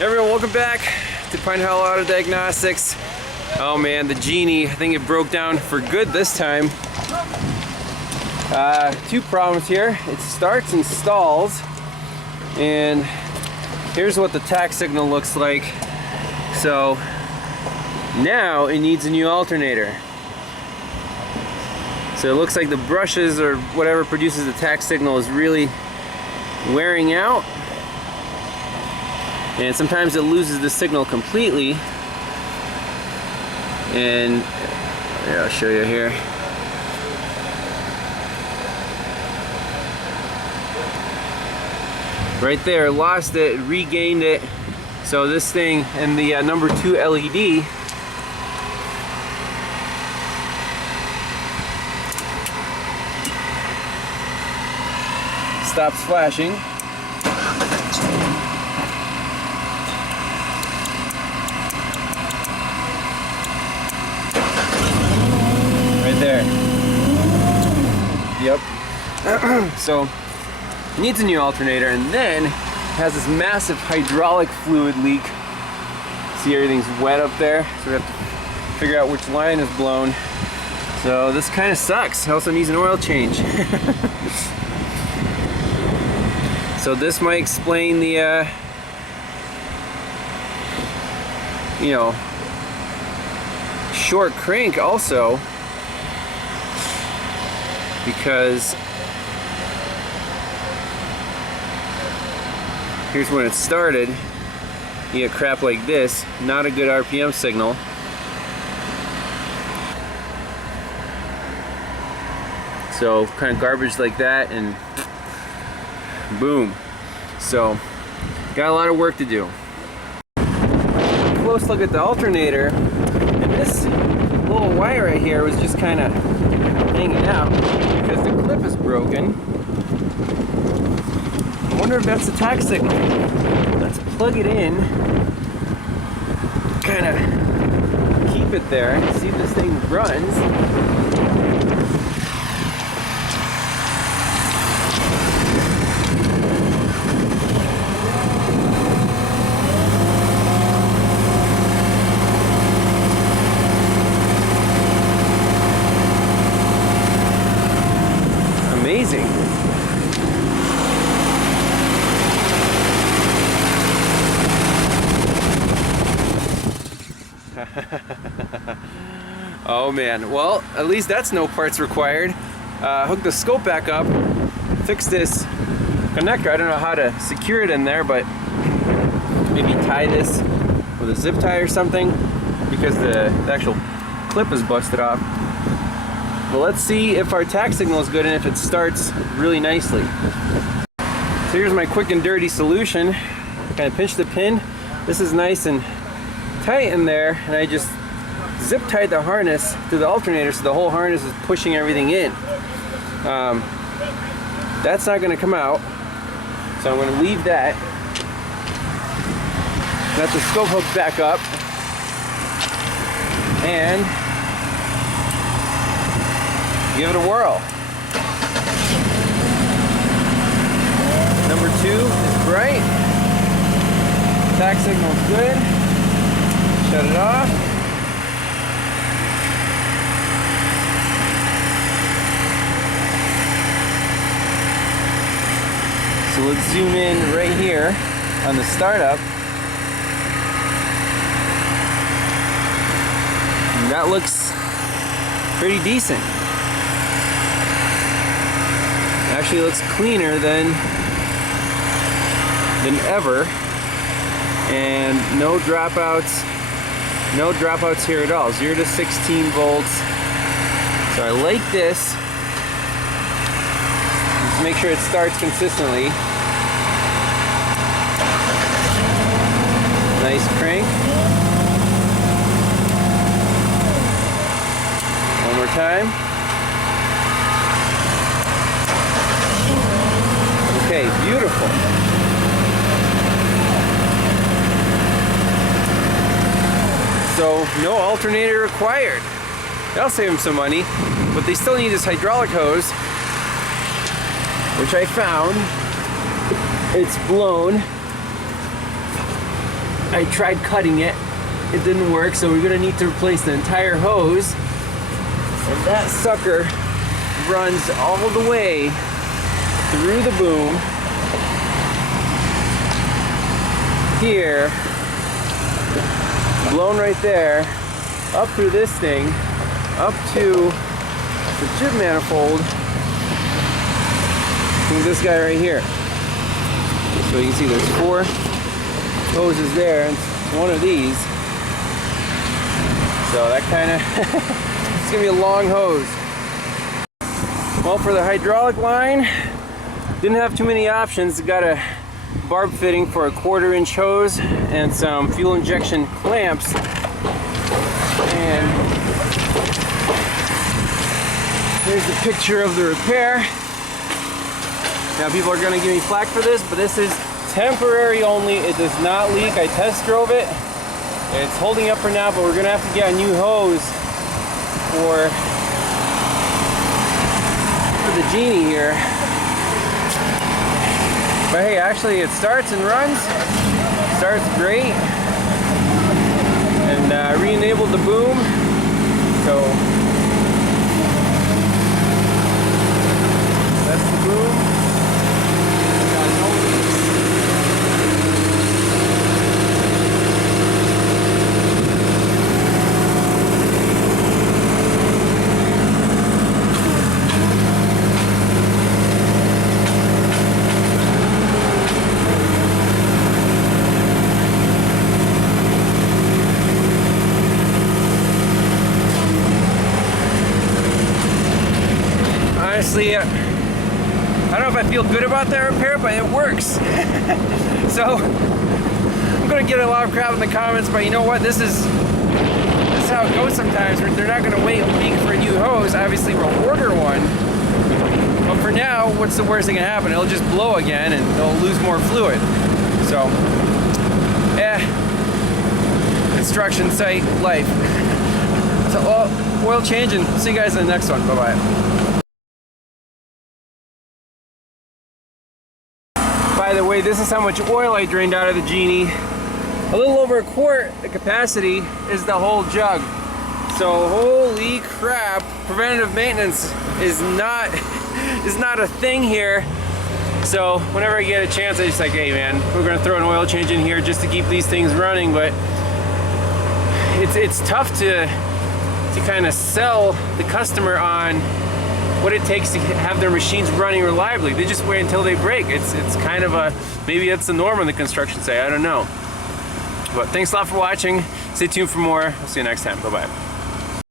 Everyone, welcome back to Pine Hollow Auto Diagnostics. Oh man, the Genie, I think it broke down for good this time. Two problems here. It starts and stalls, and here's what the tach signal looks like. So now it needs a new alternator. So it looks like the brushes or whatever produces the tach signal is really wearing out. And sometimes it loses the signal completely. And here, I'll show you here. Right there, lost it, regained it. So this thing and the number 2 LED stops flashing. There. Yep. So it needs a new alternator, and then it has this massive hydraulic fluid leak. See, everything's wet up there, so we have to figure out which line is blown. So this kind of sucks. It also needs an oil change. So this might explain the short crank also, because here's when it started. You get crap like this, not a good RPM signal. So kind of garbage like that, and boom. So got a lot of work to do. Close look at the alternator, and this little wire right here was just kind of hanging out because the clip is broken. I wonder if that's the tach signal. Let's plug it in, kind of keep it there, and see if this thing runs. Amazing. Oh man, well, at least that's no parts required. Hook the scope back up, fix this connector. I don't know how to secure it in there, but maybe tie this with a zip tie or something, because the actual clip is busted off. Well, let's see if our tach signal is good and if it starts really nicely. So here's my quick and dirty solution. Kind of pinch the pin. This is nice and tight in there, and I just zip tied the harness to the alternator, so the whole harness is pushing everything in. That's not going to come out, so I'm going to leave that. Got the scope hook back up, and give it a whirl. Number 2 is bright. Tach signal is good. Shut it off. So let's zoom in right here on the startup. And that looks pretty decent. Actually looks cleaner than ever, and no dropouts here at all. 0 to 16 volts. So I like this. Just make sure it starts consistently. Nice crank. One more time. Okay, beautiful. So no alternator required. That'll save them some money, but they still need this hydraulic hose, which I found. It's blown. I tried cutting it. It didn't work, so we're gonna need to replace the entire hose. And that sucker runs all the way through the boom here, blown right there, up through this thing, up to the jib manifold, and this guy right here. So you can see there's 4 hoses there, and it's one of these. So that kind of, it's gonna be a long hose. Well, for the hydraulic line, didn't have too many options. Got a barb fitting for a 1/4-inch hose and some fuel injection clamps. And here's the picture of the repair. Now people are gonna give me flack for this, but this is temporary only. It does not leak. I test drove it. It's holding up for now, but we're gonna have to get a new hose for the Genie here. But hey, actually it starts and runs. Starts great. And re-enabled the boom. So that's the boom. Got no leaks. Honestly, I don't know if I feel good about that repair, but it works. So I'm gonna get a lot of crap in the comments, but you know what? This is how it goes sometimes. They're not gonna wait a week for a new hose. Obviously we'll order one, but for now, what's the worst thing that can happen? It'll just blow again and they'll lose more fluid. So construction site life. So oil change, and see you guys in the next one. Bye bye. By the way, this is how much oil I drained out of the Genie. A little over 1/4 the capacity is the whole jug. So holy crap, preventative maintenance is not a thing here. So whenever I get a chance, I just like, hey man, we're gonna throw an oil change in here just to keep these things running. But it's tough to kind of sell the customer on what it takes to have their machines running reliably. They just wait until they break. It's kind of a, maybe that's the norm on the construction site, I don't know. But thanks a lot for watching. Stay tuned for more. I'll see you next time. Bye-bye.